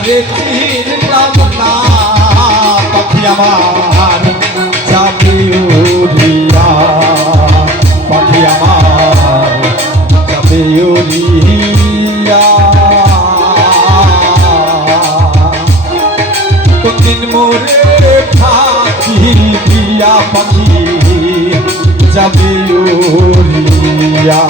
যারে চিনলাম না পাখি আমার যাবে উড়িয়া পাখি আমার যাবে উড়িয়া। কোনদিন মোরে ফাঁকি দিয়া পাখি যাবে উড়িয়া।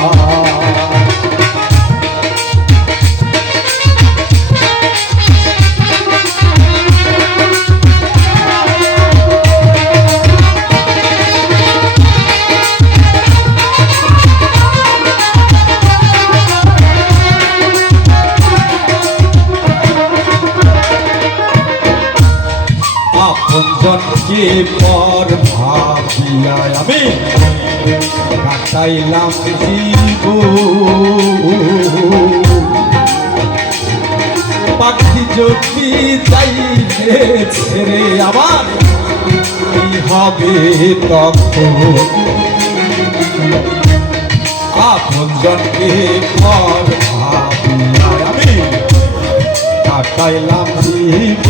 আপনজনকে পর ভাবিয়া আমি কাটাইলাম জীব। পাখি যদি যাইলে ছেড়ে আমার, কি হবে তখন? আপনজনকে পর ভাবিয়া আমি কাটাইলাম জীব।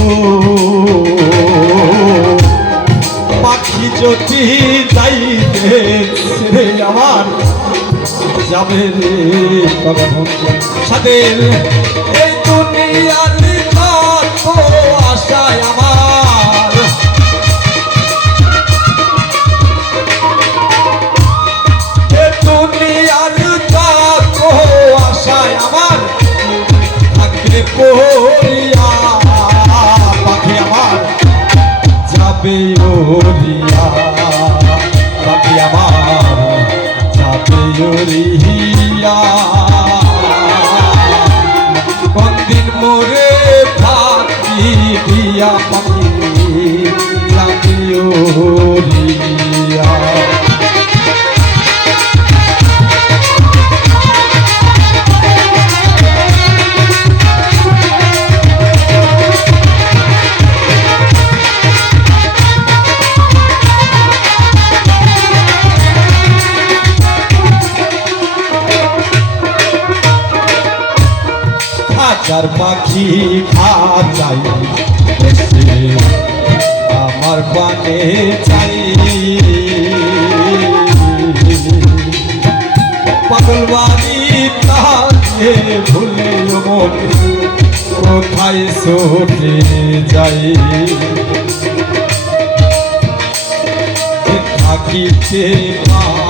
যদি যাইতে রে আমার যাবে রে সাদের এই দুনিয়ার ওরিয়া কোনদিন মোরে ফাঁকি দিয়া পাখি যাবে হাজার পাখি খাঁচাই আমার পানে চাই। পাগল বাড়ি তাকে ভুলে কোথায় সোটে যাই। থাকিতে পাখি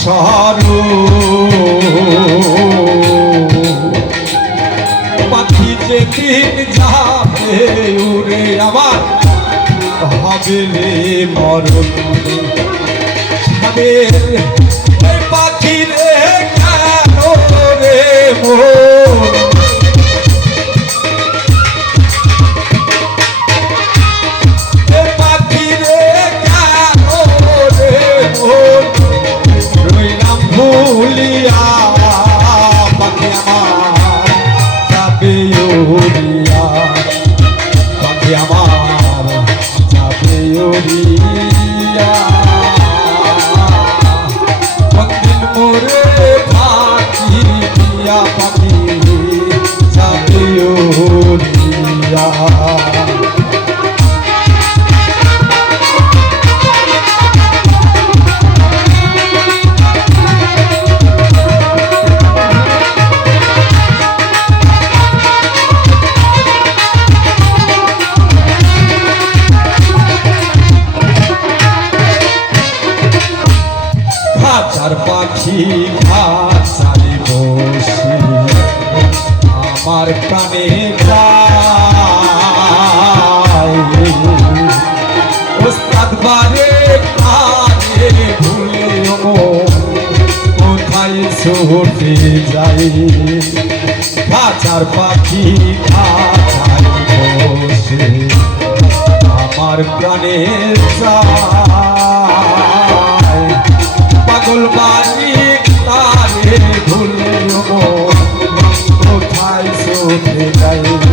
সরু। পাখি যেদিন যাবে উড়ে আমার হবে রে মরণ। আমার হাজার পাখি খাঁচারি বসে। আমার কানে ভুলে পাখি খাঁচারি আমার প্রাণে যাই